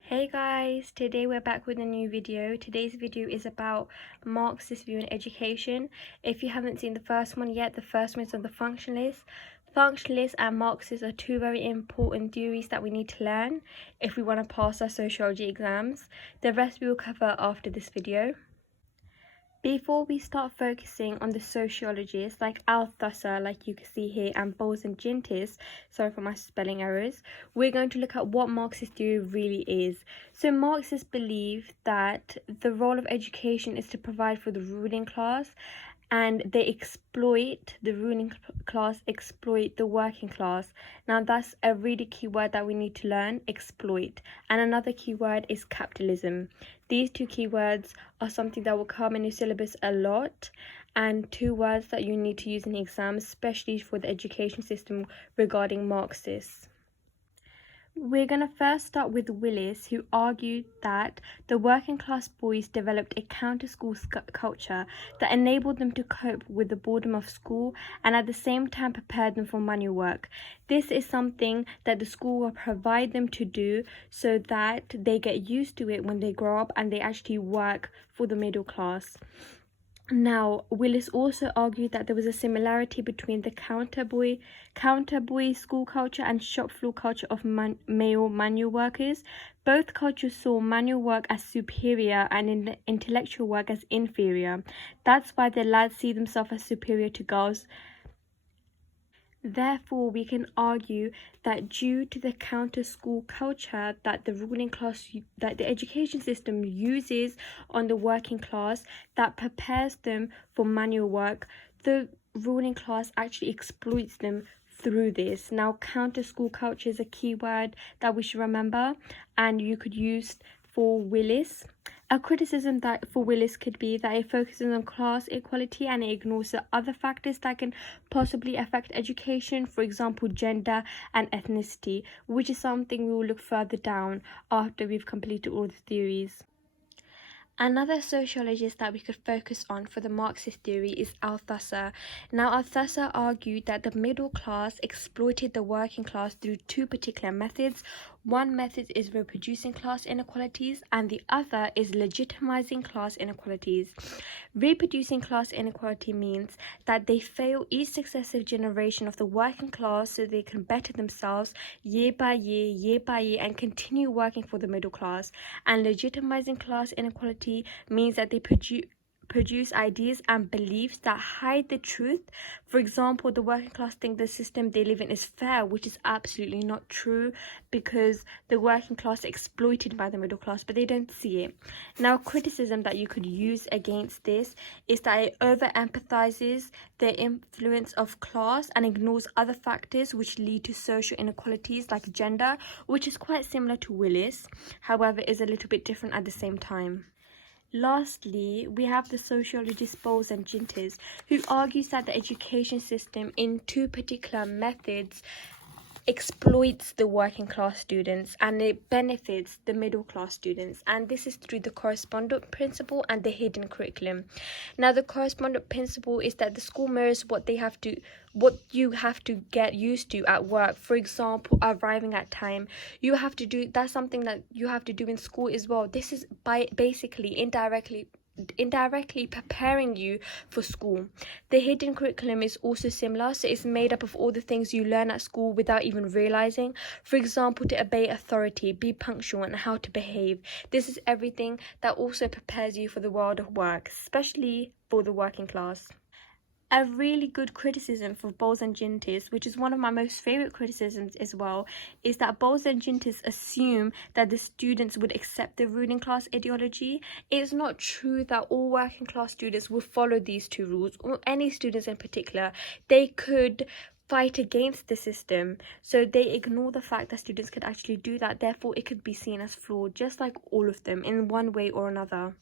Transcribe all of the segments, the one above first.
Hey guys, today we're back with a new video. Today's video is about Marxist view in education. If you haven't seen the first one yet, the first one is on the functionalists. Functionalists and Marxists are two very important theories that we need to learn if we want to pass our sociology exams. The rest we will cover after this video. Before we start focusing on the sociologists like Althusser, like you can see here, and Bowles and Gintis, sorry for my spelling errors, we're going to look at what Marxist theory really is. So Marxists believe that the role of education is to provide for the ruling class, and the ruling class exploit the working class. Now that's a really key word that we need to learn, exploit. And another key word is capitalism. These two keywords are something that will come in your syllabus a lot, and two words that you need to use in the exam, especially for the education system regarding Marxists. We're going to first start with Willis, who argued that the working class boys developed a counter-school culture that enabled them to cope with the boredom of school and at the same time prepared them for manual work. This is something that the school will provide them to do so that they get used to it when they grow up and they actually work for the middle class. Now, Willis also argued that there was a similarity between the counter boy school culture and shop floor culture of male manual workers. Both cultures saw manual work as superior and intellectual work as inferior. That's why the lads see themselves as superior to girls. Therefore, we can argue that due to the counter-school culture that the ruling class, that the education system uses on the working class that prepares them for manual work, the ruling class actually exploits them through this. Now, counter-school culture is a key word that we should remember, and you could use for Willis. A criticism that for Willis could be that it focuses on class equality and it ignores the other factors that can possibly affect education, for example, gender and ethnicity, which is something we will look further down after we've completed all the theories. Another sociologist that we could focus on for the Marxist theory is Althusser. Now, Althusser argued that the middle class exploited the working class through two particular methods. One method is reproducing class inequalities and the other is legitimizing class inequalities. Reproducing class inequality means that they fail each successive generation of the working class so they can better themselves year by year, and continue working for the middle class. And legitimizing class inequality means that they produce ideas and beliefs that hide the truth. For example, the working class think the system they live in is fair, which is absolutely not true because the working class are exploited by the middle class, but they don't see it. Now, criticism that you could use against this is that it over-empathizes the influence of class and ignores other factors which lead to social inequalities like gender, which is quite similar to Willis, however is a little bit different at the same time. Lastly, we have the sociologist Bowles and Gintis, who argues that the education system in two particular methods exploits the working class students and it benefits the middle class students, and this is through the correspondent principle and the hidden curriculum. Now, the correspondent principle is that the school mirrors what you have to get used to at work. For example, arriving at time, that's something that you have to do in school as well. This is by basically indirectly preparing you for school. The hidden curriculum is also similar, so it's made up of all the things you learn at school without even realizing. For example, to obey authority, be punctual, and how to behave. This is everything that also prepares you for the world of work, especially for the working class. A really good criticism for Bowles and Gintis, which is one of my most favorite criticisms as well, is that Bowles and Gintis assume that the students would accept the ruling class ideology. It's not true that all working class students will follow these two rules, or any students in particular. They could fight against the system, so they ignore the fact that students could actually do that. Therefore, it could be seen as flawed, just like all of them in one way or another.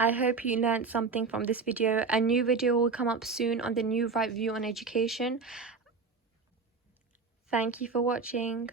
I hope you learned something from this video. A new video will come up soon on the new right view on education. Thank you for watching.